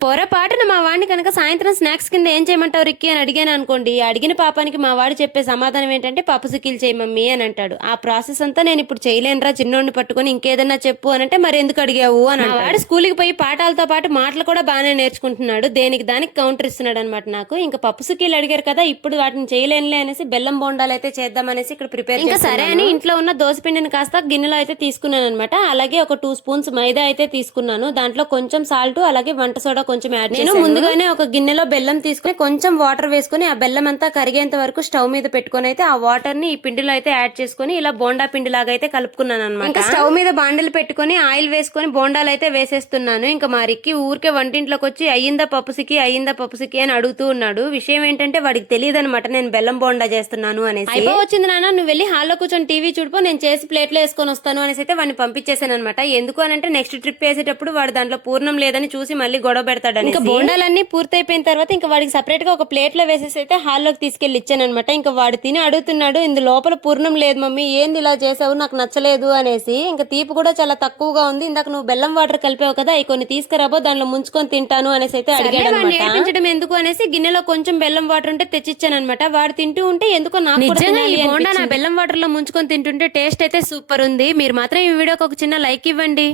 పొరపాటున మా వాడిని కనుక సాయంత్రం స్నాక్స్ కింద ఏం చేయమంటావు రిక్కి? అని అడిగాను అనుకోండి. అడిగిన పాపానికి మా వాడు చెప్పే సమాధానం ఏంటంటే పప్పు సుకీలు చేయి మమ్మీ అని అంటాడు. ఆ ప్రాసెస్ అంతా నేను ఇప్పుడు చేయలేనురా చిన్నోడిని పట్టుకొని ఇంకేదన్నా చెప్పు అని అంటే మరి ఎందుకు అడిగావు? అని మా వాడు స్కూల్కి పోయి పాఠాలతో పాటు మాటలు కూడా బాగానే నేర్చుకుంటున్నాడు. దేనికి దానికి కౌంటర్ ఇస్తున్నాడు అనమాట నాకు. ఇంకా పప్పు సుకీలు అడిగారు కదా ఇప్పుడు వాటిని చేయలేనులే అనేసి బెల్లం బోండాలు అయితే చేద్దాం అనేసి ఇక్కడ ప్రిపేర్ ఇంకా సరే అని ఇంట్లో ఉన్న దోశ పిండిని కాస్త గిన్నెలో అయితే తీసుకున్నాను అనమాట అలాగే ఒక టూ స్పూన్స్ మైదా అయితే తీసుకున్నాను. దాంట్లో కొంచెం సాల్ట్ అలాగే వంట సోడా కొంచెం యాడ్ నేను ముందుగానే ఒక గిన్నెలో బెల్లం తీసుకుని కొంచెం వాటర్ వేసుకుని ఆ బెల్లం అంతా కరిగేంత వరకు స్టవ్ మీద పెట్టుకొని అయితే ఆ వాటర్ని ఈ పిండిలో అయితే యాడ్ చేసుకుని ఇలా బోండా పిండి లాగా అయితే కలుపుకున్నాను అనమాట ఇంకా స్టవ్ మీద బాండలు పెట్టుకొని ఆయిల్ వేసుకొని బోండాలు అయితే వేసేస్తున్నాను. ఇంకా మా రిక్కి ఊరికే వంటింట్లోకి వచ్చి అయ్యిందా పప్పుసికి అయ్యిందా పప్పుసికి అని అడుగుతూ ఉన్నాడు. విషయం ఏంటంటే వాడికి తెలియదు అనమాట నేను బెల్లం బోండా చేస్తున్నాను అనేసి. అయిపో వచ్చింది నాన్న నువ్వు వెళ్ళి హాల్లో కూర్చొని టీవీ చూడిపో నేను చేసి ప్లేట్లో వేసుకొని వస్తాను అనేసి అయితే వాడిని పంపించేశాను అనమాట ఎందుకు అని అంటే నెక్స్ట్ ట్రిప్ వేసేటప్పుడు వాడు దాంట్లో పూర్ణం లేదని చూసి మళ్ళీ గొడవ పెడతాడు ఇంకా బోండాలన్నీ పూర్తయిపోయిన తర్వాత ఇంకా వాడికి సపరేట్గా ఒక ప్లేట్లో వేసేసి అయితే హాల్లోకి తీసుకెళ్ళి ఇచ్చాను అనమాట ఇంకా వాడు తిని అడుగుతున్నాడు ఇందు లోపల పూర్ణం లేదు మమ్మీ ఏంది ఇలా చేసావు? నాకు నచ్చలేదు అనేసి. ఇంకా తీపి కూడా చాలా తక్కువగా ఉంది. ఇందాక నువ్వు బెల్లం వాటర్ కలిపావు కదా అవి కొన్ని తీసుకురాబో దాంట్లో ముంచుకొని తింటాను అనేసి అయితే అడిగాడు నేర్పించడం ఎందుకు అనేసి గిన్నెలో కొంచెం బెల్లం వాటర్ ఉంటే తెచ్చిచ్చాను అనమాట వాడు తింటూ ఉంటే ఎందుకో నాకు. నా బెల్లం వాటర్లో ముంచుకొని తింటుంటే టేస్ట్ అయితే సూపర్ ఉంది. మీరు మాత్రం ఈ వీడియోకి ఒక చిన్న లైక్ ఇవ్వండి.